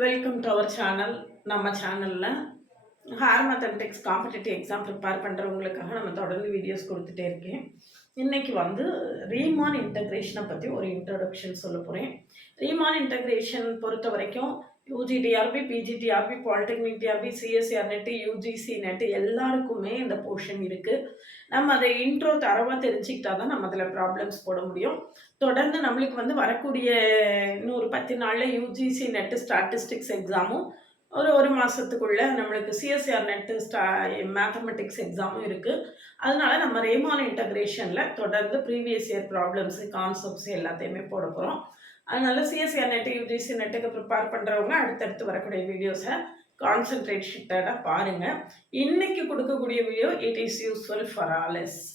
Welcome to our சேனல். நம்ம சேனலில் ஹேர் மேத்தமெட்டிக்ஸ் காம்படிட்டிவ் எக்ஸாம் ப்ரிப்பேர் பண்ணுறவங்களுக்காக நம்ம தொடர்ந்து வீடியோஸ் கொடுத்துட்டே இருக்கேன். இன்றைக்கி வந்து ரீமான் இன்டகிரேஷனை பற்றி ஒரு இன்ட்ரடக்ஷன் சொல்ல போகிறேன். ரீமான் இன்டகிரேஷன் பொறுத்த வரைக்கும் UGTRB, PGTRB, polytechnic TRB, CSIR NET, UGC NET எல்லாருக்குமே இந்த போர்ஷன் இருக்குது. நம்ம அதை இன்ட்ரோ தரவாக தெரிஞ்சுக்கிட்டா தான் நம்ம அதில் ப்ராப்ளம்ஸ் போட முடியும். தொடர்ந்து நம்மளுக்கு வந்து வரக்கூடிய இன்னொரு 10 நாளில் யூஜிசி நெட்டு ஸ்டாட்டிஸ்டிக்ஸ் எக்ஸாமும் ஒரு மாதத்துக்குள்ளே நம்மளுக்கு சிஎஸ்சிஆர் நெட்டு மேத்தமெட்டிக்ஸ் எக்ஸாமும் இருக்குது. அதனால நம்ம ரேமான் இன்டகிரேஷனில் தொடர்ந்து ப்ரீவியஸ் இயர் ப்ராப்ளம்ஸு, கான்செப்ட்ஸ் எல்லாத்தையுமே போட போகிறோம். அதனால சிஎஸ்சிஆர் நெட்டு, யூஜிசி நெட்டுக்கு ப்ரிப்பேர் பண்ணுறவங்க அடுத்தடுத்து வரக்கூடிய வீடியோஸை கான்சன்ட்ரேட்டடாக பாருங்கள். இன்றைக்கி கொடுக்கக்கூடிய video it is useful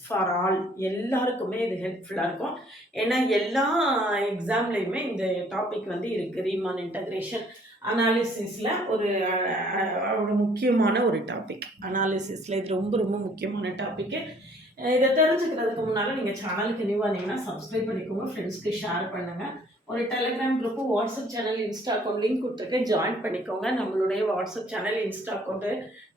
for all எல்லாருக்குமே இது ஹெல்ப்ஃபுல்லாக இருக்கும். ஏன்னா எல்லா எக்ஸாம்லேயுமே இந்த டாபிக் வந்து இருக்குது. ரீமான் இன்டகிரேஷன் அனாலிசிஸில் ஒரு முக்கியமான ஒரு டாபிக். அனாலிசிஸில் இது ரொம்ப ரொம்ப முக்கியமான டாப்பிக்கு. இதை தெரிஞ்சுக்கிறதுக்கு முன்னால் நீங்கள் சேனலுக்கு நியூ வந்தீங்கன்னா சப்ஸ்கிரைப் பண்ணிக்கோங்க, ஃப்ரெண்ட்ஸ்க்கு ஷேர் பண்ணுங்கள். ஒரு Telegram group, WhatsApp channel, Insta account link கொடுத்துருக்கேன், ஜாயின் பண்ணிக்கோங்க. நம்மளுடைய WhatsApp channel, Insta account,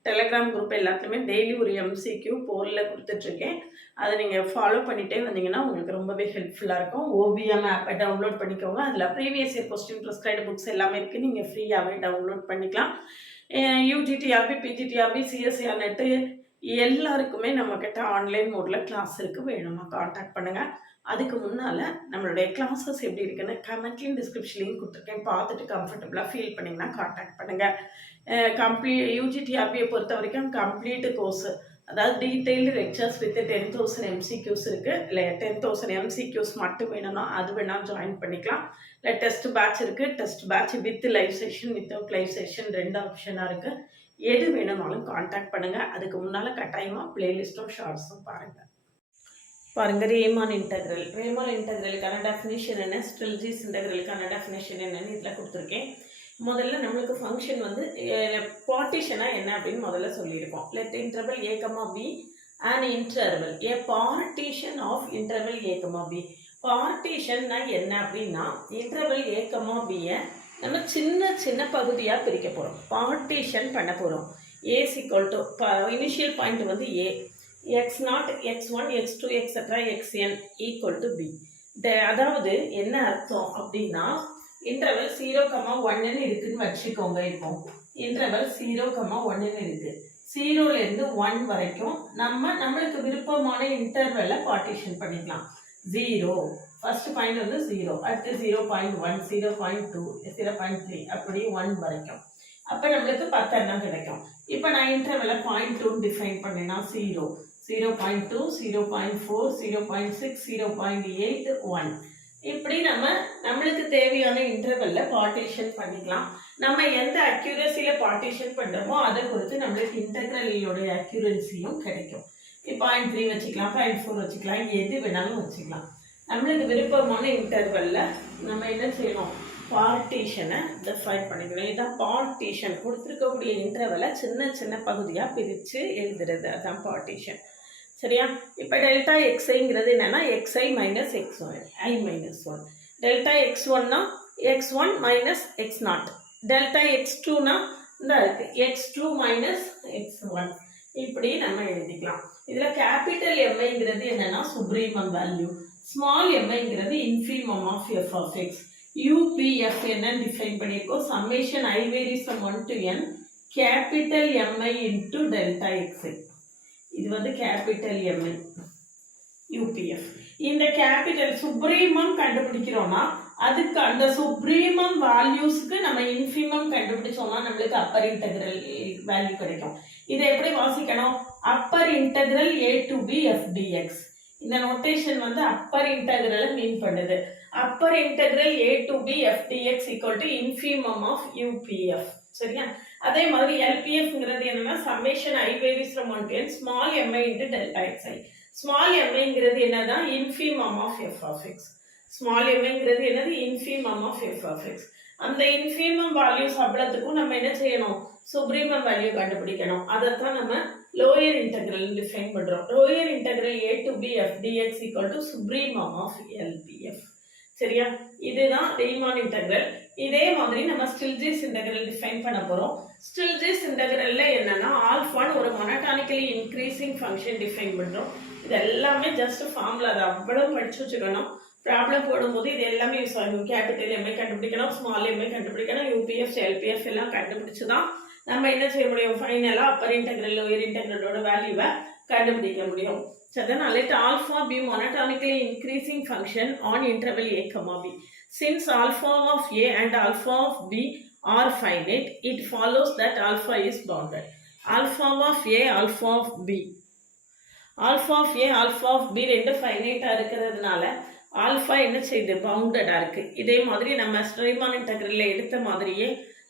Telegram group எல்லாத்துலேயுமே டெய்லி ஒரு எம்சிக்யூ போரில் கொடுத்துட்ருக்கேன். அதை நீங்கள் ஃபாலோ பண்ணிகிட்டே வந்தீங்கன்னா உங்களுக்கு ரொம்பவே ஹெல்ப்ஃபுல்லாக இருக்கும். ஓவிஎம் ஆப்பை டவுன்லோட் பண்ணிக்கோங்க. அதில் previous year question prescribed books எல்லாமே இருக்குது. நீங்கள் ஃப்ரீயாகவே டவுன்லோட் பண்ணிக்கலாம். யூஜிடிஆர்பி, பிஜிடிஆர்பி, சிஎஸ்சிஆர் நெட்டு எல்லாருக்குமே நம்மக்கிட்ட ஆன்லைன் மோடில் கிளாஸ் இருக்குது. வேணுமா காண்டாக்ட் பண்ணுங்கள். அதுக்கு முன்னால் நம்மளுடைய கிளாஸஸ் எப்படி இருக்குன்னு கமெண்ட்லையும் டிஸ்கிரிப்ஷன்லையும் கொடுத்துருக்கேன். பார்த்துட்டு கம்ஃபர்டபுளாக ஃபீல் பண்ணிங்கன்னா காண்டாக்ட் பண்ணுங்கள். யூஜிடிஆர்பியை பொறுத்த வரைக்கும் கம்ப்ளீட்டு கோர்ஸு, அதாவது டீட்டெயில்டு லெக்சர்ஸ் வித் 10,000 எம்சிக்யூஸ் இருக்குது. இல்லை 10,000 எம்சிக்யூஸ் மட்டும் வேணும்னா அது வேணால் ஜாயின் பண்ணிக்கலாம். இல்லை டெஸ்ட் பேட்ச் இருக்குது. Test batch with live session, without live session 2 ஆப்ஷனாக இருக்குது. எது வேணும்னாலும் காண்டாக்ட் பண்ணுங்கள். அதுக்கு முன்னால் கட்டாயமாக பிளேலிஸ்ட்டும் ஷார்ட்ஸும் பாருங்கள். ரேமான் இன்டகிரலுக்கான டெஃபினேஷன் என்ன, ஸ்ட்ரெல்ஜிஸ் இன்டகிரலுக்கான டெஃபினேஷன் என்னன்னு இதில் கொடுத்துருக்கேன். முதல்ல நம்மளுக்கு ஃபங்க்ஷன் வந்து பார்ட்டிஷனாக என்ன அப்படின்னு முதல்ல சொல்லியிருக்கோம். Let interval A comma B and interval A partition of interval A comma B. பார்ட்டிஷன்னா என்ன அப்படின்னா, இன்டர்வல் ஏ கமா பியை நம்ம சின்ன சின்ன பகுதியாக பிரிக்க போகிறோம், பார்ட்டிஷன் பண்ண போகிறோம். As equal to initial point வந்து a, x0, x1, x2, etc. xn equal to b. அதாவது என்ன அர்த்தம் அப்படின்னா, இன்டர்வல் 0,1 இருக்குன்னு வச்சுக்கோங்க. இப்போ இன்டர்வல் 0,1 இருக்கு. 0லேருந்து 1 வரைக்கும் நம்மளுக்கு விருப்பமான இன்டர்வலை பார்ட்டிஷன் பண்ணிக்கலாம். 0 ஃபர்ஸ்ட் பாயிண்ட் வந்து 0, அடுத்து 0.1, 0.2, 0.3 அப்படி 1 வரைக்கும். அப்போ நம்மளுக்கு 10 எண்ணம் கிடைக்கும். இப்போ நான் இன்டர்வலை 0.2 டிஃபைன் பண்ணினா 0, 0.2, 0.4, 0.6, 0.8, 1 இப்படி நம்மளுக்கு தேவையான இன்டர்வலில் பார்ட்டிஷன் பண்ணிக்கலாம். நம்ம எந்த அக்யூரஸியில் பார்ட்டிஷன் பண்ணுறோமோ அதை பொறுத்து நம்மளுக்கு இன்டர்வலோடைய அக்யூரன்சியும் கிடைக்கும். 0.3 வச்சுக்கலாம், 0.4 வச்சுக்கலாம், எது வேணாலும் வச்சுக்கலாம். நம்மளுக்கு விருப்பமான இன்டர்வலில் நம்ம என்ன செய்யணும், பார்ட்டிஷனை டிஃபைன் பண்ணிக்கணும். இதுதான் பார்ட்டிஷன். கொடுத்துருக்கக்கூடிய இன்டர்வலை சின்ன சின்ன பகுதியாக பிரித்து எழுதுறது, அதுதான் பார்ட்டிஷன். சரியா? இப்போ டெல்டா எக்ஸ்ஐங்கிறது என்னென்னா எக்ஸ்ஐ மைனஸ் எக்ஸ்1 ஐ மைனஸ் 1. டெல்டா எக்ஸ்1னா x1 மைனஸ் x0. டெல்டா எக்ஸ்2னா இந்த இருக்குது x2 மைனஸ் x1. இப்படி நம்ம எழுதிக்கலாம். இதில் கேபிட்டல் எம்ஐங்கிறது என்னென்னா சுப்ரீமம் வேல்யூ, ஸ்மால் எம்ஐங்கிறது infimum of F of X. UPF என்னன்னு டிஃபைன் பண்ணியிருக்கோம், summation I varies from 1 to n capital M I into delta X I. இது வந்து கேபிட்டல் எம்ஐ யூபிஎஃப். இந்த கேபிட்டல் சுப்ரீமம் கண்டுபிடிக்கிறோம்னா அதுக்கு அந்த சுப்ரீமம் வேல்யூஸ்க்கு நம்ம இன்ஃபீமம் கண்டுபிடிச்சோம்னா நம்மளுக்கு அப்பர் இன்டெக்ரல் வேல்யூ கிடைக்கும். இதை எப்படி வாசிக்கணும், upper integral A to P F D X. இந்த நோட்டேஷன் வந்து அப்பர் இன்டெக்ரலை மீன் பண்ணுது. Upper integral A to P F dx equal to infimum of UPF. சரியா? அதே மாதிரி எல்பிஎஃப்ங்கிறது என்னன்னா summation I varies from 1 to n small M I into delta X I. Small எம்ஐங்கிறது என்னதான் infimum of F of X. Small எம்ஐங்கிறது என்னது infimum of F of X. அந்த இன்ஃபீமம் வேல்யூஸ் அவ்வளோத்துக்கும் நம்ம என்ன செய்யணும், சுப்ரீமம் வேல்யூ கண்டுபிடிக்கணும். அதைத்தான் நம்ம லோயர் இன்டெக்ரல் டிஃபைன் பண்ணுறோம். Lower integral A to P F dx equal to supremum of LPF. சரியா? இதுதான் ரீமான் இன்டெக்ரல். இதே மாதிரி நம்ம ஸ்டில்ஜிஸ் இன்டெக்ரல் டிஃபைன் பண்ண போறோம். ஸ்டில்ஜிஸ் இன்டெக்ரல்ல என்னன்னா ஆல்ஃபான்னு ஒரு மோனோடானிக்கலி இன்க்ரீசிங் ஃபங்க்ஷன் டிஃபைன் பண்றோம். இது எல்லாமே ஜஸ்ட் ஃபார்முலா, அதை அவ்வளவு படிச்சு வச்சுக்கணும். ப்ராப்ளம் போடும்போது இது எல்லாமே யூஸ் ஆகும். கேபிட்டல் எம்ஐ கண்டுபிடிக்கணும், ஸ்மால் எம்ஐ கண்டுபிடிக்கணும், யூபிஎஃப் எல்பிஎஃப் எல்லாம் கண்டுபிடிச்சு தான் நம்ம என்ன செய்ய முடியும், ஃபைனலாக அப்பர் இன்டெக்ரல் லோயர் இன்டெக்ரலோட வேல்யூவை கண்டுபிடிக்க முடியும். So then let alpha be monotonically increasing function on interval a comma b. Since alpha of a and alpha of b are finite, it follows that alpha is bounded. Alpha of a, alpha of b. Alpha of a, alpha of b ரெண்டு finite இருக்கிறதுனால alpha என்ன செய்யுது, bounded இருக்கு. இதே மாதிரி நம்ம Riemann இன்டெக்ரல்ல எடுத்த மாதிரியே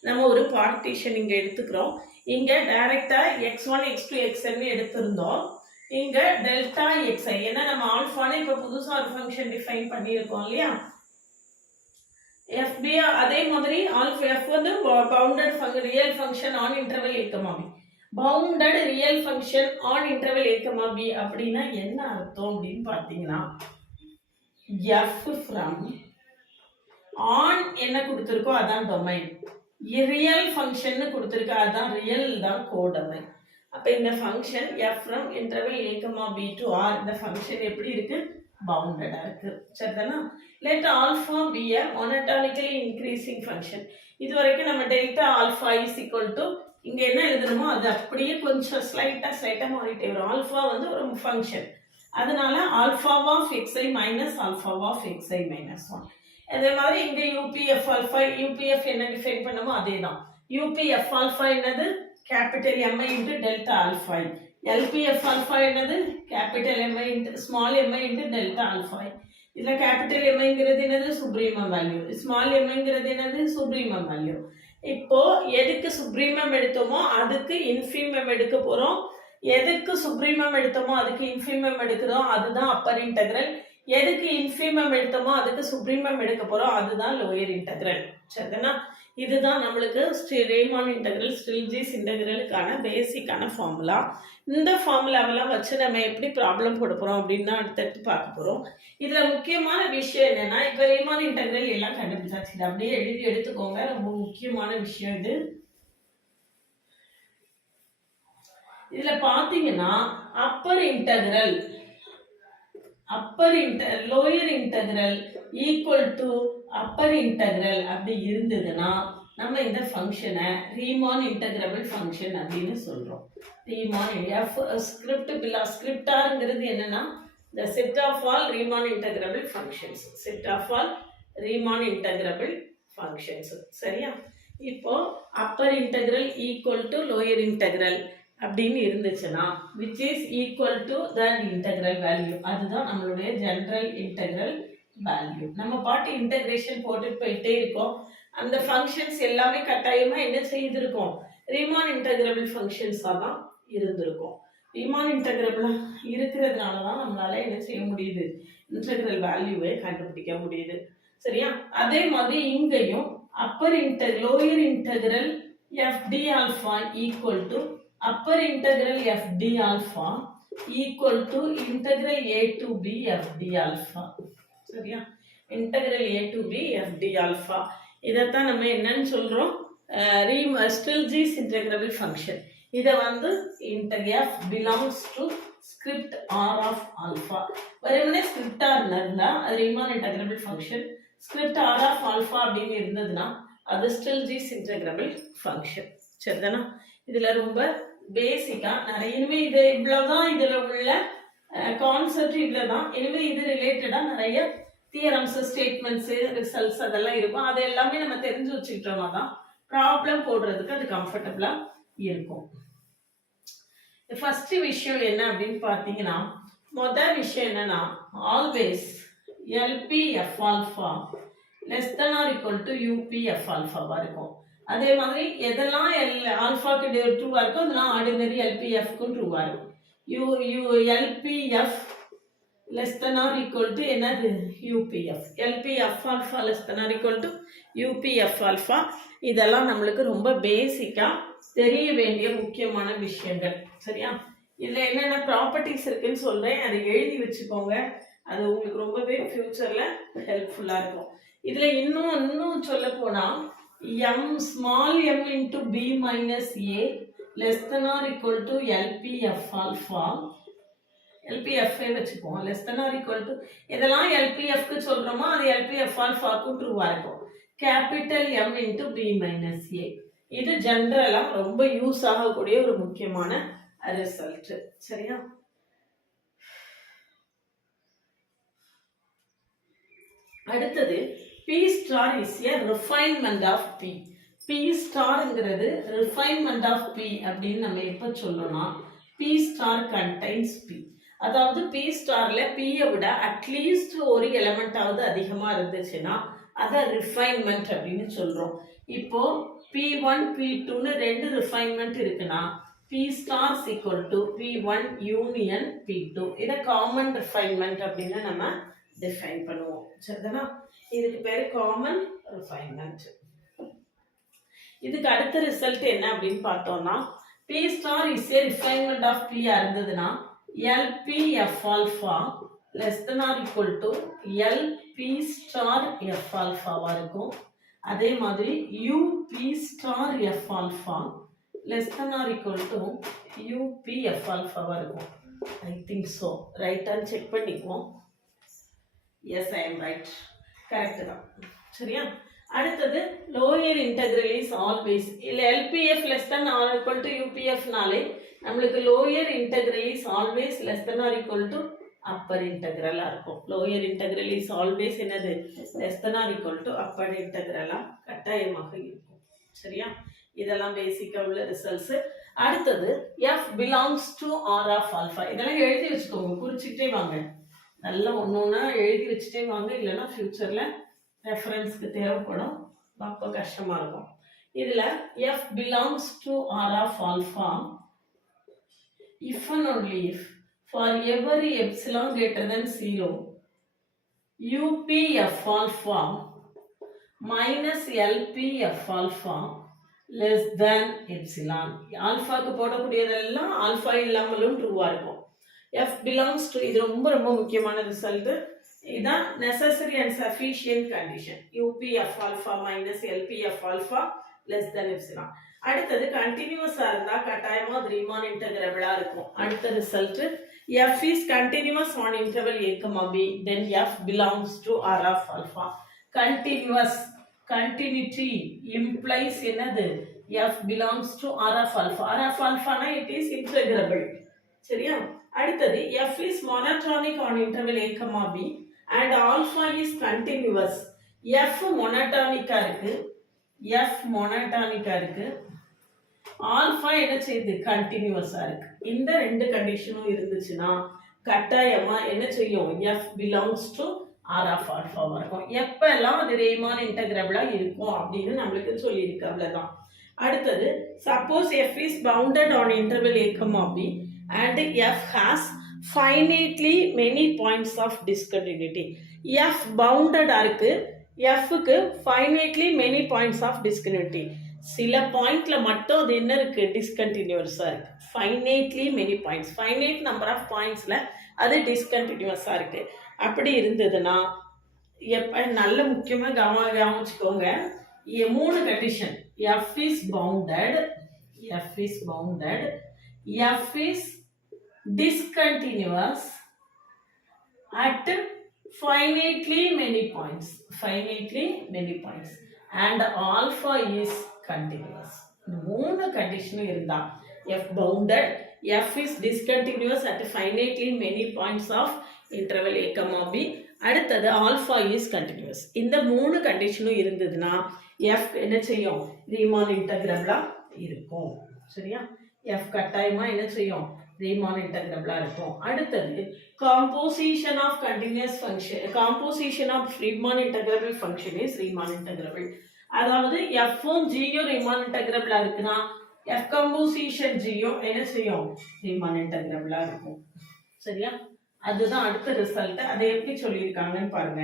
நம்ம ஒரு பார்ட்டிஷன் இங்க எடுத்துக்கிறோம். இங்க டைரக்டா x1 x2 xn எடுத்திருந்தோம். இங்க டெல்டா xi, ஏன்னா நம்ம ஆல்ஃபான்னு இப்ப புதுசா ஒரு ஃபங்க்ஷன் டிஃபைன் பண்ணியிருக்கோம் இல்லையா. fb அதே மாதிரி ஆல்ஃபா f வந்து bounded real function on interval a comma b. Bounded real function on interval a comma b அப்படின்னா என்ன அர்த்தம் அப்படின்னு பார்த்தீங்கன்னா, f from on என்ன கொடுத்திருக்கோ அதான் டொமைன், ரியல் ஃபங்க்ஷன் கொடுத்திருக்க அதான் ரியல் தான் கோடொமைன். அப்ப இந்த function f from interval a comma b to r, இந்த ஃபங்க்ஷன் எப்படி இருக்கு, பவுண்டடா இருக்கு. சரிதானா? let alpha be a monotonically increasing function. இது வரைக்கும் நம்ம delta alpha is equal to இங்க என்ன எழுதணுமோ அது அப்படியே கொஞ்சம் ஸ்லைட்டா மாறிட்டே வரும். ஆல்பா வந்து ஒரு ஃபங்க்ஷன், அதனால alpha of xi minus alpha of xi minus 1. அதே மாதிரி இங்க யூபிஎஃப் ஆல்பா, யூபிஎஃப் என்ன டிஃபைன் பண்ணமோ அதே தான். யூபிஎஃப் ஆல்பா என்னது, capital M I into delta alpha. LPF alpha என்னது, capital M I into small M I into delta alpha. இதில் கேபிட்டல் எம்ஐங்கிறது என்னது, சுப்ரீமம் வேல்யூ. ஸ்மால் எம்ஐங்கிறது என்னது, சுப்ரீமம் வேல்யூ. இப்போ எதுக்கு சுப்ரீமம் எடுத்தோமோ அதுக்கு இன்ஃபீமம் எடுக்க போறோம். எதுக்கு சுப்ரீமம் எடுத்தோமோ அதுக்கு இன்ஃபீமம் எடுக்கிறோம், அதுதான் அப்பர் இன்டெக்ரல். எதுக்கு இன்ஃபீமம் எடுத்தோமோ அதுக்கு சுப்ரீமம் எடுக்க போறோம், அதுதான் லோயர் இன்டெக்ரல். சரிதானா? இதுதான் நம்மளுக்கு ரீமான் இன்டெக்ரல் ஸ்டில்ஜிஸ் இன்டெக்ரலுக்கான பேசிக்கான ஃபார்முலா. இந்த ஃபார்முலாவெல்லாம் வச்சு நம்ம எப்படி ப்ராப்ளம் போட போறோம் அப்படின்னு அடுத்தடுத்து பார்க்க போறோம். இதுல முக்கியமான விஷயம் என்னன்னா, இப்ப ரீமான் இன்டெக்ரல் எல்லாம் கண்டுபிடிச்சாச்சு, இதை அப்படியே எழுதி எடுத்துக்கோங்க. ரொம்ப முக்கியமான விஷயம் இது. இதுல பாத்தீங்கன்னா lower integral equal to Appar integral அப்படி இருந்ததுன்னா நம்ம இந்த ஃபங்க்ஷனை ரீமான் இன்டெகிரபிள் ஃபங்க்ஷன் அப்படின்னு சொல்றோம். ரீமான் ஸ்கிரிப்டாங்கிறது என்னன்னா, the set of all Riemann integrable functions. set of all Riemann integrable functions. சரியா? இப்போ upper integral equal to lower integral அப்படின்னு இருந்துச்சுன்னா which is equal to that integral value, அதுதான் நம்மளுடைய general integral value. நம்ம பாட்டு இன்டகிரேஷன் போட்டு போயிட்டே இருக்கோம். அந்த ஃபங்க்ஷன்ஸ் எல்லாமே கட்டாயமா என்ன செய்திருக்கோம், ரீமான் இன்டகிரபிள் ஃபங்க்ஷன்ஸா தான் இருந்திருக்கும். ரீமான் இன்டகிரபிளா இருக்கிறதுனால தான் நம்மளால என்ன செய்ய முடியுது, இன்டகிரல் வேல்யூவை கண்டுபிடிக்க முடியுது. சரியா? அதே மாதிரி இங்கேயும் lower integral F D alpha equal to upper integral F D alpha equal to integral A to B F D alpha. சரியா? Integral A to B F D alpha. இதைத்தான் நம்ம என்னன்னு சொல்றோம், ஸ்டில்ஜிஸ் இன்டகிரபிள் ஃபங்க்ஷன். இதை வந்து F belongs to script R of alpha. வெறுமனே script R இருந்தா அது Riemann integrable function. Script R of alpha அப்படின்னு இருந்ததுன்னா அது ஸ்டில்ஜிஸ் இன்டகிரபிள் ஃபங்க்ஷன். சரிதானா? இதுல ரொம்ப பேசிக்கா நிறைய இனிமே இது இவ்வளவுதான் இதுல உள்ள கான்செப்ட் இவ்வளவுதான். இனிமே இது ரிலேட்டடா நிறைய தியரம்ஸ், ஸ்டேட்மெண்ட்ஸ், ரிசல்ட்ஸ் அதெல்லாம் இருக்கும். அது எல்லாமே நம்ம தெரிஞ்சு வச்சுக்கிட்டோம்னா தான் ப்ராப்ளம் போடுறதுக்கு அது கம்ஃபர்டபுளா இருக்கும். ஃபர்ஸ்ட் விஷயம் என்ன அப்படின்னு பார்த்தீங்கன்னா, முதல் விஷயம் என்னன்னா, always LPF alpha less than or equal to UPF ஆல்ஃபாவா இருக்கும். அதே மாதிரி எதெல்லாம் ஆல்ஃபாக்கு ட்ரூவா இருக்கும் அதெல்லாம் ஆர்டினரி எல்பிஎஃப்க்கும் ட்ரூவா இருக்கும். LPF less than or equal to என்னது, UPF. LPF alpha less than or equal to UPF alpha. இதெல்லாம் நம்மளுக்கு ரொம்ப பேசிக்கா தெரிய வேண்டிய முக்கியமான விஷயங்கள். சரியா? இதுல என்னென்ன ப்ராப்பர்ட்டிஸ் இருக்குன்னு சொல்றேன், அதை எழுதி வச்சுக்கோங்க. அது உங்களுக்கு ரொம்பவே ஃபியூச்சரில் ஹெல்ப்ஃபுல்லாக இருக்கும். இதில் இன்னும் சொல்ல போனால் M small M into B minus A less than or equal to LPF alpha. எல்பிஎஃப்ஐ வச்சுப்போம். Less than or equal to இதெல்லாம் எல்பிஎஃப்க்கு சொல்கிறோமோ அது எல்பிஎஃப் ஆல்ஃபாக்கும் ட்ரூவாக இருக்கும். Capital M into B minus A. இது ஜென்ரலாக ரொம்ப யூஸ் ஆகக்கூடிய ஒரு முக்கியமான ரிசல்ட். சரியா? அடுத்தது P star is a refinement of P. P starங்கிறது refinement of P அப்படின்னு நம்ம எப்ப சொல்லணும்? P star contains P. அதாவது P starல P-யை விட அட்லீஸ்ட் ஒரு எலிமெண்டாவது அதிகமா இருந்துச்சுன்னா அதை ரிஃபைன்மெண்ட் அப்படின்னு சொல்றோம். இப்போ P1 P2ன்னு ரெண்டு ரிஃபைன்மெண்ட் இருக்குன்னா P star is equal to P1 union P2. இதை காமன் ரிஃபைன்மெண்ட் அப்படின்னு நம்ம டிஃபைன் பண்ணுவோம். சரிதானா? இதுக்கு பேரு காமன் ரிஃபைன்மெண்ட். இதுக்கு அடுத்த ரிசல்ட் என்ன அப்படின்னு பார்த்தோம்னா P star is a refinement of P இருந்ததுன்னா LPF alpha less than or equal to LP star F alpha இருக்கும். அதே மாதிரி UP star F alpha less than or equal to UP F alpha இருக்கும். I think so. Right and check பண்ணிக்குவோம். Yes, I am right. Correct தான். சரியா? அடுத்தது lower integral is always இல்ல LPF less than or equal to UPF நாலே நம்மளுக்கு lower integral is always less than or equal to upper இன்டெக்ரலா இருக்கும். Lower integral is always என்னது? less than or equal to upper இன்டெக்ரலா கட்டாயமாக இருக்கும். சரியா? இதெல்லாம் பேசிக்கா உள்ள ரிசல்ட்ஸ். அடுத்தது F belongs to R of alpha. இதெல்லாம் எழுதி வச்சுக்கோங்க, குறிச்சிட்டே வாங்க. நல்லா ஒன்னொன்னா எழுதி வச்சுட்டே வாங்க, இல்லைன்னா ஃபியூச்சர்ல ரெஃபரன்ஸ்க்கு தேவைப்படும், அப்போ கஷ்டமா இருக்கும். இதுல F belongs to R of alpha if and only if for every epsilon greater than 0 UP F alpha minus LP F alpha less than epsilon. ஆல்பாக்கு போடக்கூடியதெல்லாம் ஆல்பா இல்லாமலும் ட்ரூவா இருக்கும். F belongs to, இது ரொம்ப ரொம்ப முக்கியமான ரிசல்ட். இதான் necessary and sufficient condition. UPF alpha minus LPF alpha less than epsilon. அடுத்தது கண்டினியூஸா இருந்தா கட்டாயமா ரீமான் இன்டகிரபிளா இருக்கும். அடுத்த result F is continuous on interval a, b, then F belongs to R of alpha. Continuous, continuity implies என்னது? F belongs to R of alpha. R of alpha na it is integrable. சரியா? அடுத்தது F is monotonic on interval a, b and alpha is continuous. F monotonic-ஆ இருக்கு, F monotonic-ஆ இருக்கு, alpha என்ன செய்யுது? கண்டினியூஸா இருக்கு. இந்த ரெண்டு கண்டிஷனும் இருந்துச்சுன்னா கட்டாயமா என்ன செய்யும்? F belongs to R of alpha இருக்கும். எப்பெல்லாம் அது ரீமான் இன்டகிரபிளா இருக்கும் அப்படின்னு நம்மளுக்கு சொல்லியிருக்கு, அவ்வளவுதான். அடுத்தது suppose F is bounded on interval a, b and F has finitely many points of discontinuity. F bounded இருக்கு, F க்கு finitely many points of discontinuity. சில பாயிண்ட்ல மட்டும் அது என்ன இருக்கு? டிஸ்கண்டினியூஸா இருக்கு. finitely many points, finite number of pointsல அது டிஸ்கண்டினியூஸா இருக்கு. அப்படி இருந்ததுன்னா நல்ல முக்கியமா கவனிச்சுக்கோங்க, மூணு condition. F is bounded, F is bounded, F is discontinuous at finitely many points, finitely many points, and alpha is continuous. மூணு கண்டிஷனும் இருந்தா F bounded, F is discontinuous at finitely many points of interval a, b, அடுத்தது alpha is continuous. இந்த மூணு கண்டிஷனும் இருந்ததுன்னா F என்ன செய்யும்? Riemann இன்டகிரபிளா இருக்கும். சரியா? F கட்டாயமா என்ன செய்யும்? ரீமான் இன்டகிரபிளா இருக்கும். அடுத்தது composition of continuous function, composition of Riemann integrable function is Riemann integrable. அதாவது F உம் G யும் ரீமான் இன்டகிரபிளா இருக்குன்னா F composition G யும் என்ன செய்யும்? ரீமான் இன்டகிரபிளா இருக்கும். சரியா? அதுதான் அடுத்த ரிசல்ட். அதை எப்படி சொல்லியிருக்காங்கன்னு பாருங்க.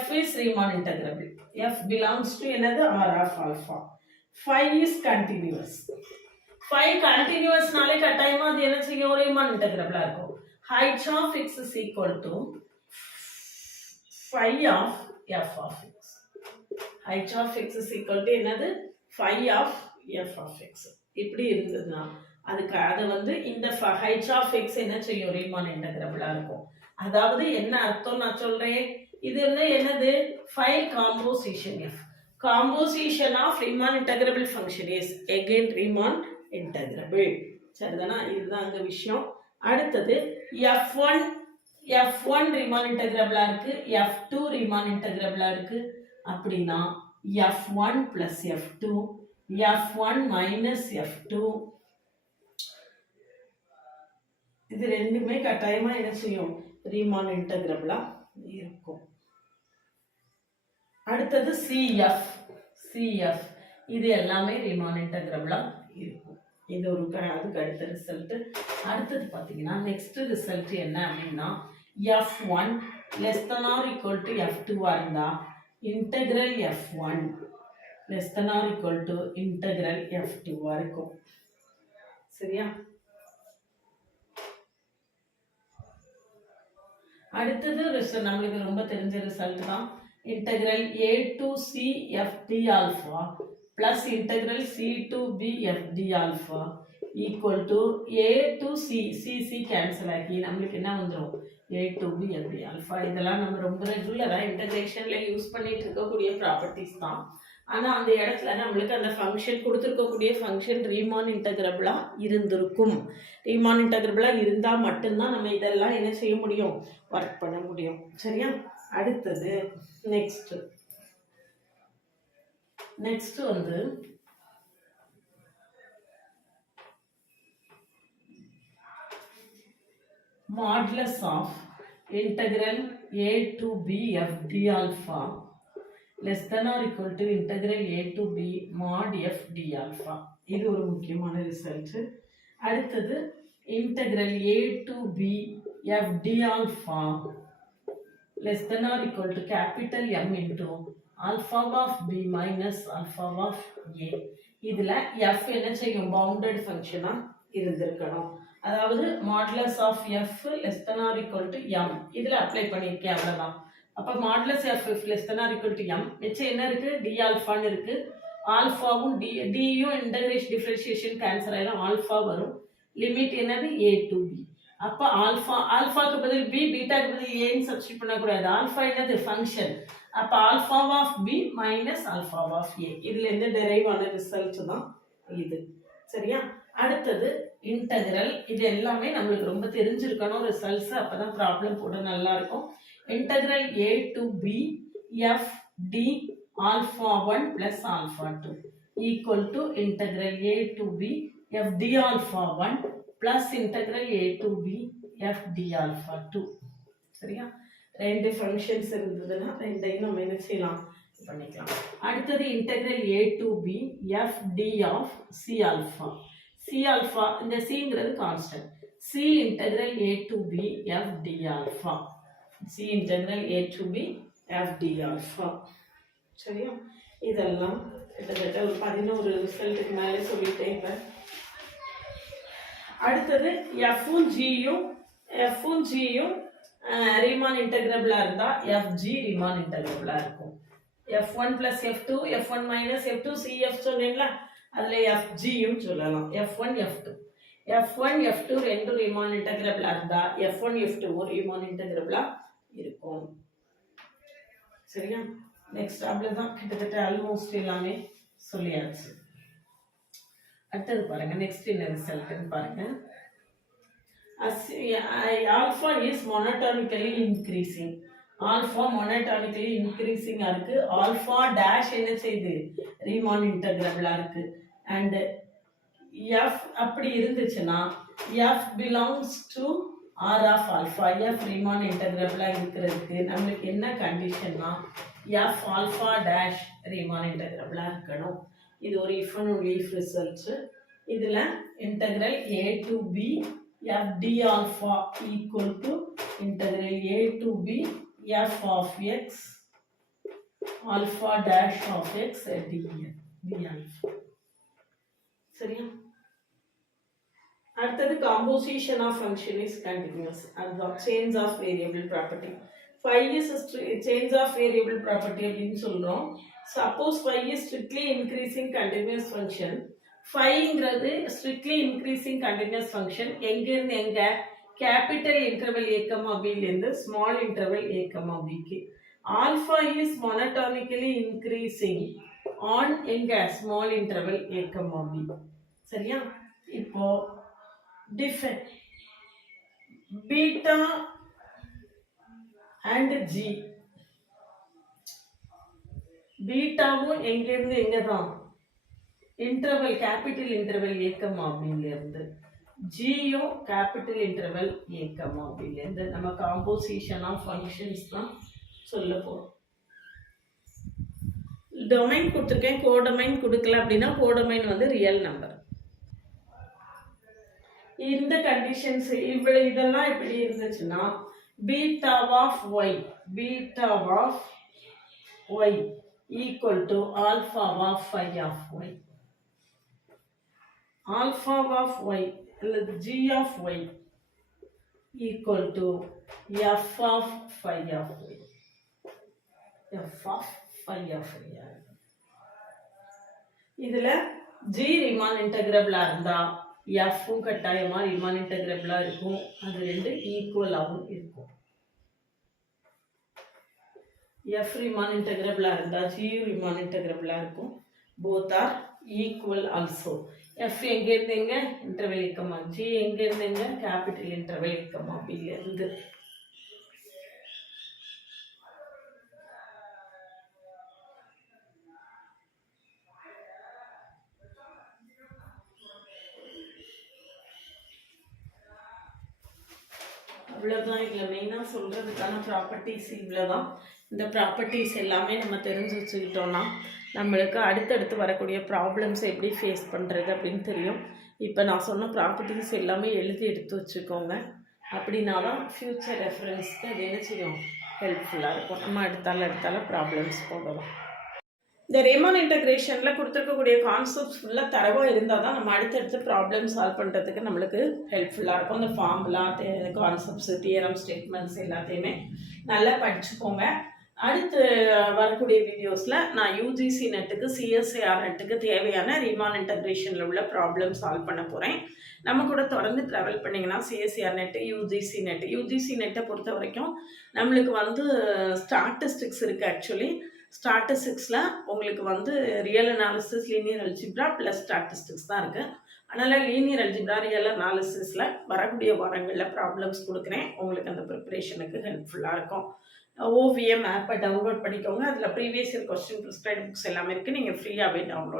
F is Riemann integrable, F belongs to என்னது? R of alpha. Phi is continuous. Phi continuousனாலே கட்டாயமா அது என்ன செய்யும்? ரீமான் இன்டகிரபிளா இருக்கும். Height of x is equal to phi of f of x. h of x is equal to என்னது phi of f of x. இப்படி இருந்ததுன்னா அதுக்கு அதை வந்து இந்த h of x என்ன செய்யும் ரீமான் இன்டகிரபிளா இருக்கும். அதாவது என்ன அர்த்தம் நான் சொல்றேன், இது வந்து என்னது phi composition f. Composition of Riemann integrable function is again Riemann integrable. சரிதானா, இதுதான் அங்க விஷயம். அடுத்தது f1 Riemann integrable இருக்கு, f2 Riemann integrable இருக்கு. அப்படின்னா f1 plus f2, f1 minus f2, இது ரெண்டுமே கட்டாயமா என்ன செய்யும் ரீமான் இன்டகிரபிளா இருக்கும். அடுத்தது CF இது எல்லாமே ரீமான் இன்டகிரபிளா இருக்கும். இது ஒரு அதுக்கு அடுத்த ரிசல்ட். அடுத்தது பார்த்தீங்கன்னா நெக்ஸ்ட் ரிசல்ட் என்ன அப்படின்னா f1 less than or equal to f2 இருந்தா integral f1 less than or equal to integral f2 இருக்கும். சரியா, அடுத்தது நம்மளுக்கு ரொம்ப தெரிஞ்ச ரிசல்ட் தான் integral a to c f d alpha plus integral c to b f d alpha equal to a to c cancel ஆகி நம்மளுக்கு என்ன வந்துரும் a to b f d alpha. இதெல்லாம் நம்ம ரொம்ப ரெகுலரா இன்டகிரேஷன்ல யூஸ் பண்ணிட்டு இருக்கக்கூடிய ப்ராப்பர்ட்டிஸ் தான். ஆனா அந்த இடத்துல நம்மளுக்கு அந்த ஃபங்க்ஷன் கொடுத்துருக்கக்கூடிய ஃபங்க்ஷன் ரீமான் இன்டகிரபிளா இருந்திருக்கும். ரீமான் இன்டகிரபிளா இருந்தா மட்டும்தான் நம்ம இதெல்லாம் என்ன செய்ய முடியும், ஒர்க் பண்ண முடியும். சரியா, அடுத்தது நெக்ஸ்ட் வந்து modulus of integral a to b f d alpha less than or equal to integral a to b mod f d alpha. இது ஒரு முக்கியமான ரிசல்ட். அடுத்தது integral a to b f d alpha less than or equal to capital M into alpha of b minus alpha of a. இதுல f என்ன செய்யும் bounded ஃபங்க்ஷனா இருந்திருக்கணும். அதாவது modulus of f less than or equal to m இதுல apply பண்ணியிருக்கேன், அவ்வளவுதான். அப்ப modulus f less than or equal to m மிச்சம் என்ன இருக்கு d ஆல்பான்னு இருக்கு. ஆல்பாவும் dயும் இன்டகிரேஷன் டிஃபரன்ஷியேஷன் கேன்சல் ஆயிடும், ஆல்பா வரும். லிமிட் என்னது a to b. அப்ப ஆல்பாக்கு பதில் b, பீட்டாக்கு பதில் a ன்னு சப்ஸ்டிட்யூட் பண்ணக்கூடாது. ஆல்பா என்னது ஃபங்க்ஷன். அப்ப alpha of b minus alpha of a. இதுல இருந்து டெரைவ் ஆன ரிசல்ட் தான் இது. சரியா, அடுத்தது இன்டகிரல். இது எல்லாமே நம்மளுக்கு ரொம்ப தெரிஞ்சிருக்கணும் ரிசல்ட்ஸ், அப்பதான் ப்ராப்ளம் போட நல்லா இருக்கும். Integral a to b f d alpha 1 plus alpha 2 equal to integral a to b f d alpha 1 plus integral a to b f d alpha 2. சரியா, ரெண்டு ஃபங்க்ஷன்ஸ் இருந்ததுன்னா ரெண்டையும் நம்ம என்ன செய்யலாம் பண்ணிக்கலாம். அடுத்தது integral a to b f d of c alpha. c alpha இந்த cங்கிறது constant. c integral a to b f d alpha. c integral a to b f d alpha. சரியா, இதெல்லாம் கிட்டத்தட்ட ஒரு 11 ரிசல்ட்டுக்கு மேலே சொல்லிட்டேன். அடுத்தது எஃப்பும் ஜியும் ரீமான் இன்டகிரபிளா இருந்தா fg ரீமான் இன்டகிரபிளா இருக்கும். f1 plus f2 f1 minus f2 cf சொன்னீங்களா, அதுல fgயும் சொல்லலாம். f1 f2 ரெண்டு ரீமான் இன்டகிரபிளா இருந்தா f1 f2 ரீமான் இன்டகிரபிளா இருக்கும். சரியா, நெக்ஸ்ட் அவ்வளவுதான், கிட்டத்தட்ட ஆல்மோஸ்ட் எல்லாமே சொல்லியாச்சு. அடுத்தது பாருங்க, நெக்ஸ்ட் என்ன ரிசல்ட்னு பாருங்க. Alpha is monotonically increasing. Alpha monotonically இன்க்ரீசிங்கா இருக்கு. ஆல்பா டேஷ் என்ன செய்யுது ரீமான் இன்டகிரபிளா இருக்கு. அண்ட் f அப்படி இருந்துச்சுன்னா f belongs to r of alpha. f Riemann இன்டகிரபிளா இருக்கிறதுக்கு நம்மளுக்கு என்ன கண்டிஷன்னா f ஆல்பா டேஷ் ரீமான் இன்டகிரபிளா இருக்கணும். இது ஒரு if and only if result. இதுல integral a to b f d alpha equal to integral a to b f of x alpha dash of x d alpha. சரியா, அடுத்தது composition of function is continuous. அதுதான் change of variable property. phi is change of variable property அப்படின்னு சொல்றோம். Suppose phi is strictly increasing continuous function. Phiங்கிறது strictly increasing continuous function. எங்கிருந்து எங்க capital interval a, b லேருந்து small interval a, b க்கு. Alpha is monotonically increasing on எங்க small interval a, b. சரியா? இப்போ define beta and g. பீட்டாவும் எங்கிருந்து எங்க தான் interval capital interval a, b ல இருந்து, ஜியும் கேபிட்டல் இன்டர்வல் a, b ல இருந்து நம்ம காம்போசிஷன் ஆஃப் ஃபங்க்ஷன்ஸ் தான் சொல்ல போறோம். டொமைன் கொடுத்துருக்கேன், கோடொமைன் கொடுக்கல அப்படின்னா கோடொமைன் வந்து ரியல் நம்பர். இந்த கண்டிஷன்ஸ் இவ்வளவு இதெல்லாம் இப்படி இருந்துச்சுன்னா beta of y equal to alpha of phi of y. Alpha of y அல்லது g of y equal to f of phi of y. f of phi of y. இதுல g Riemann இன்டகிரபிளா இருந்தா f கட்டாயமா Riemann இன்டகிரபிளா இருக்கும். அது ரெண்டு ஈக்குவலாகவும் இருக்கும். f Riemann இன்டகிரபிளா இருந்தா g Riemann இன்டகிரபிளா இருக்கும். both are equal also. f எங்க இருந்து எங்க இன்டர்வல் a, g எங்க இருந்து எங்க கேபிட்டல் இன்டர்வல் a, b ல இருந்து. அவ்வளோதான். இதில் மெயினாக சொல்கிறதுக்கான ப்ராப்பர்ட்டிஸ் இவ்வளோதான். இந்த ப்ராப்பர்ட்டிஸ் எல்லாமே நம்ம தெரிஞ்சு வச்சுக்கிட்டோன்னா நம்மளுக்கு அடுத்தடுத்து வரக்கூடிய ப்ராப்ளம்ஸ் எப்படி ஃபேஸ் பண்ணுறது அப்படின்னு தெரியும். இப்போ நான் சொன்ன ப்ராப்பர்ட்டிஸ் எல்லாமே எழுதி எடுத்து வச்சுக்கோங்க. அப்படின்னா தான் ஃப்யூச்சர் ரெஃபரன்ஸ்க்கு அது என்ன செய்யும், ஹெல்ப்ஃபுல்லாக இருக்கும். நம்ம அடுத்தால ப்ராப்ளம்ஸ் போடலாம். இந்த ரீமான் இன்டகிரேஷனில் கொடுத்துருக்கக்கூடிய கான்செப்ட்ஸ் ஃபுல்லாக தரவாக இருந்தால் தான் நம்ம அடுத்தடுத்து ப்ராப்ளம் சால்வ் பண்ணுறதுக்கு நம்மளுக்கு ஹெல்ப்ஃபுல்லாக இருக்கும். இந்த ஃபார்முலா, கான்செப்ட்ஸ், தியரம், ஸ்டேட்மெண்ட்ஸ் எல்லாத்தையுமே நல்லா படிச்சுக்கோங்க. அடுத்து வரக்கூடிய வீடியோஸில் நான் யூஜிசி நெட்டுக்கு, சிஎஸ்ஐஆர் நெட்டுக்கு தேவையான ரீமான் இன்டகிரேஷனில் உள்ள ப்ராப்ளம் சால்வ் பண்ண போகிறேன். நம்ம கூட தொடர்ந்து ட்ராவல் பண்ணிங்கன்னா சிஎஸ்சிஆர் நெட்டு, யூஜிசி நெட்டை பொறுத்த வரைக்கும் நம்மளுக்கு வந்து ஸ்டாட்டிஸ்டிக்ஸ் இருக்குது. ஆக்சுவலி ஸ்டாட்டிஸ்டிக்ஸில் உங்களுக்கு வந்து real analysis, linear algebra plus statistics தான் இருக்குது. அதனால் லீனியர் அல்ஜிப்ரா, ரியல் அனாலிசிஸில் வரக்கூடிய வாரங்களில் ப்ராப்ளம்ஸ் கொடுக்குறேன். உங்களுக்கு அந்த ப்ரிப்பரேஷனுக்கு ஹெல்ப்ஃபுல்லாக இருக்கும். ஓவிஎம் ஆப்பை டவுன்லோட் பண்ணிக்கோங்க. அதில் previous year question prescribed books எல்லாமே இருக்குது. நீங்கள் ஃப்ரீயாகவே டவுன்லோட்